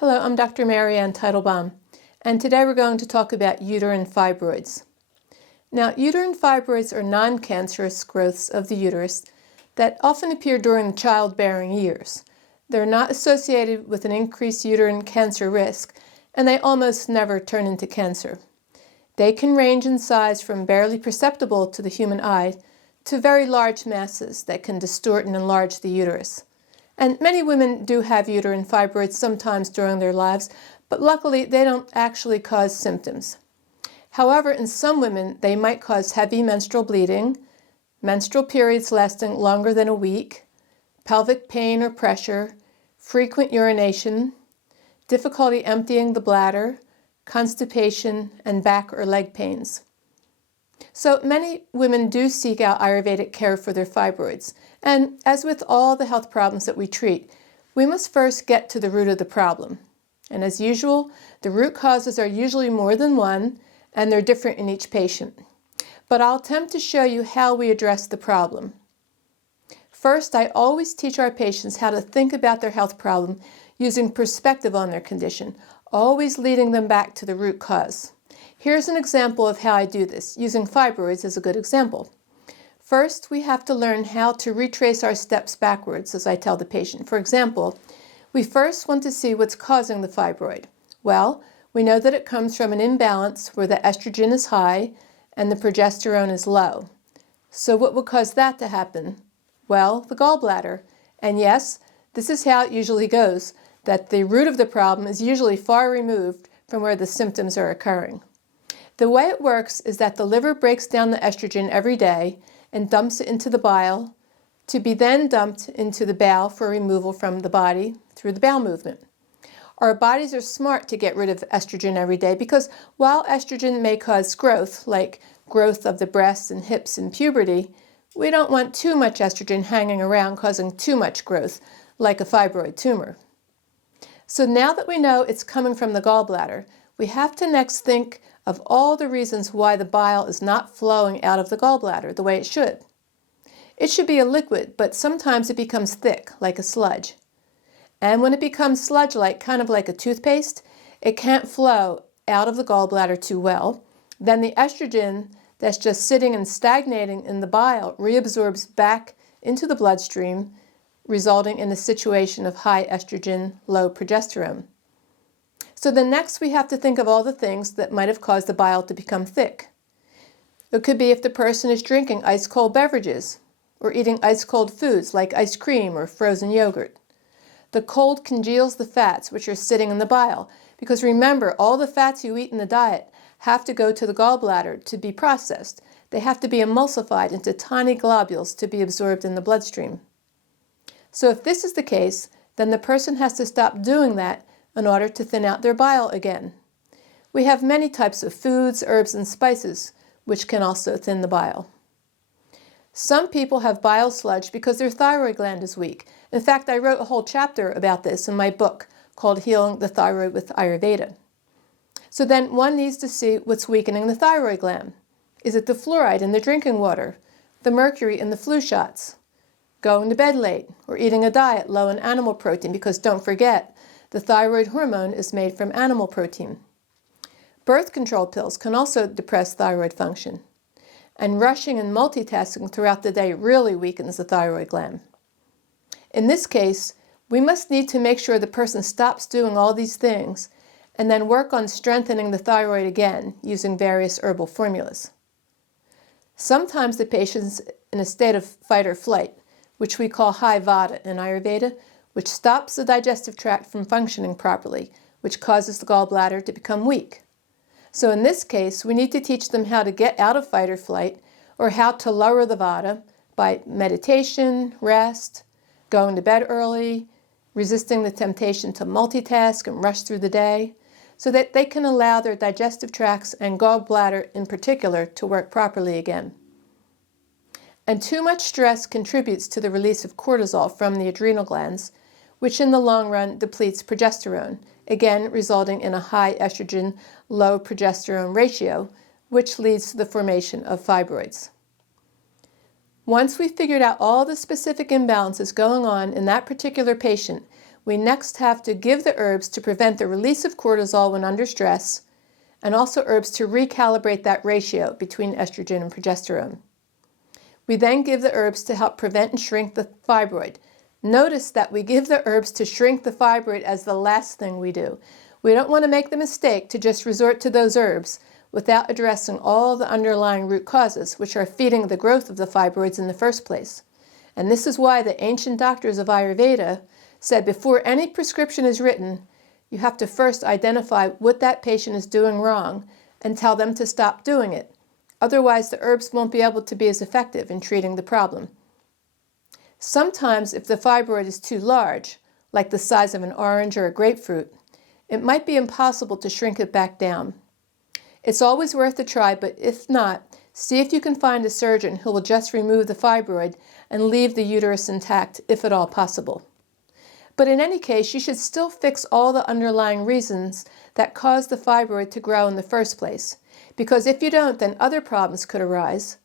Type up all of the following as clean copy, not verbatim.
Hello, I'm Dr. Marianne Teitelbaum, and today we're going to talk about uterine fibroids. Now, uterine fibroids are non-cancerous growths of the uterus that often appear during the childbearing years. They're not associated with an increased uterine cancer risk, and they almost never turn into cancer. They can range in size from barely perceptible to the human eye to very large masses that can distort and enlarge the uterus. And many women do have uterine fibroids sometimes during their lives, but luckily they don't actually cause symptoms. However, in some women, they might cause heavy menstrual bleeding, menstrual periods lasting longer than a week, pelvic pain or pressure, frequent urination, difficulty emptying the bladder, constipation, and back or leg pains. So many women do seek out Ayurvedic care for their fibroids. And as with all the health problems that we treat, we must first get to the root of the problem. And as usual, the root causes are usually more than one, and they're different in each patient. But I'll attempt to show you how we address the problem. First, I always teach our patients how to think about their health problem using perspective on their condition, always leading them back to the root cause. Here's an example of how I do this, using fibroids as a good example. First, we have to learn how to retrace our steps backwards, as I tell the patient. For example, we first want to see what's causing the fibroid. Well, we know that it comes from an imbalance where the estrogen is high and the progesterone is low. So what would cause that to happen? Well, the gallbladder. And yes, this is how it usually goes, that the root of the problem is usually far removed from where the symptoms are occurring. The way it works is that the liver breaks down the estrogen every day and dumps it into the bile, to be then dumped into the bowel for removal from the body through the bowel movement. Our bodies are smart to get rid of estrogen every day because while estrogen may cause growth, like growth of the breasts and hips in puberty, we don't want too much estrogen hanging around causing too much growth, like a fibroid tumor. So now that we know it's coming from the gallbladder, we have to next think of all the reasons why the bile is not flowing out of the gallbladder the way it should. It should be a liquid, but sometimes it becomes thick, like a sludge. And when it becomes sludge-like, kind of like a toothpaste, it can't flow out of the gallbladder too well. Then the estrogen that's just sitting and stagnating in the bile reabsorbs back into the bloodstream, resulting in a situation of high estrogen, low progesterone. So then next we have to think of all the things that might have caused the bile to become thick. It could be if the person is drinking ice-cold beverages or eating ice-cold foods like ice cream or frozen yogurt. The cold congeals the fats which are sitting in the bile because remember, all the fats you eat in the diet have to go to the gallbladder to be processed. They have to be emulsified into tiny globules to be absorbed in the bloodstream. So if this is the case, then the person has to stop doing that in order to thin out their bile again. We have many types of foods, herbs, and spices which can also thin the bile. Some people have bile sludge because their thyroid gland is weak. In fact, I wrote a whole chapter about this in my book called Healing the Thyroid with Ayurveda. So then one needs to see what's weakening the thyroid gland. Is it the fluoride in the drinking water, the mercury in the flu shots, going to bed late, or eating a diet low in animal protein? Because don't forget, the thyroid hormone is made from animal protein. Birth control pills can also depress thyroid function. And rushing and multitasking throughout the day really weakens the thyroid gland. In this case, we must need to make sure the person stops doing all these things and then work on strengthening the thyroid again using various herbal formulas. Sometimes the patient's in a state of fight or flight, which we call high vata in Ayurveda, which stops the digestive tract from functioning properly, which causes the gallbladder to become weak. So in this case, we need to teach them how to get out of fight or flight, or how to lower the vata by meditation, rest, going to bed early, resisting the temptation to multitask and rush through the day, so that they can allow their digestive tracts and gallbladder in particular to work properly again. And too much stress contributes to the release of cortisol from the adrenal glands, which in the long run depletes progesterone, again resulting in a high estrogen, low progesterone ratio, which leads to the formation of fibroids. Once we've figured out all the specific imbalances going on in that particular patient, We next have to give the herbs to prevent the release of cortisol when under stress, and also herbs to recalibrate that ratio between estrogen and progesterone. We then give the herbs to help prevent and shrink the fibroid. Notice that we give the herbs to shrink the fibroid as the last thing we do. We don't want to make the mistake to just resort to those herbs without addressing all the underlying root causes, which are feeding the growth of the fibroids in the first place. And this is why the ancient doctors of Ayurveda said before any prescription is written, you have to first identify what that patient is doing wrong and tell them to stop doing it. Otherwise, the herbs won't be able to be as effective in treating the problem. Sometimes, if the fibroid is too large, like the size of an orange or a grapefruit, it might be impossible to shrink it back down. It's always worth a try, but if not, see if you can find a surgeon who will just remove the fibroid and leave the uterus intact, if at all possible. But in any case, you should still fix all the underlying reasons that cause the fibroid to grow in the first place, because if you don't, then other problems could arise,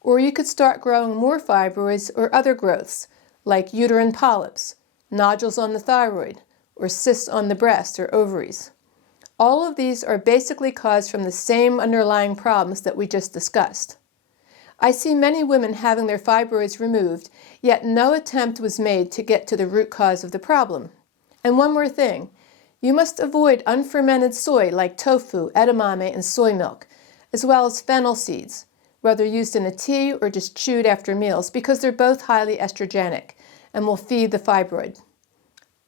or you could start growing more fibroids or other growths, like uterine polyps, nodules on the thyroid, or cysts on the breast or ovaries. All of these are basically caused from the same underlying problems that we just discussed. I see many women having their fibroids removed, yet no attempt was made to get to the root cause of the problem. And one more thing, you must avoid unfermented soy like tofu, edamame, and soy milk, as well as fennel seeds, whether used in a tea or just chewed after meals, because they're both highly estrogenic and will feed the fibroid.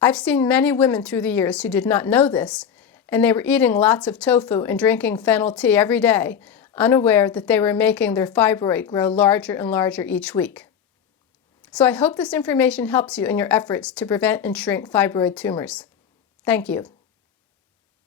I've seen many women through the years who did not know this, and they were eating lots of tofu and drinking fennel tea every day, unaware that they were making their fibroid grow larger and larger each week. So I hope this information helps you in your efforts to prevent and shrink fibroid tumors. Thank you.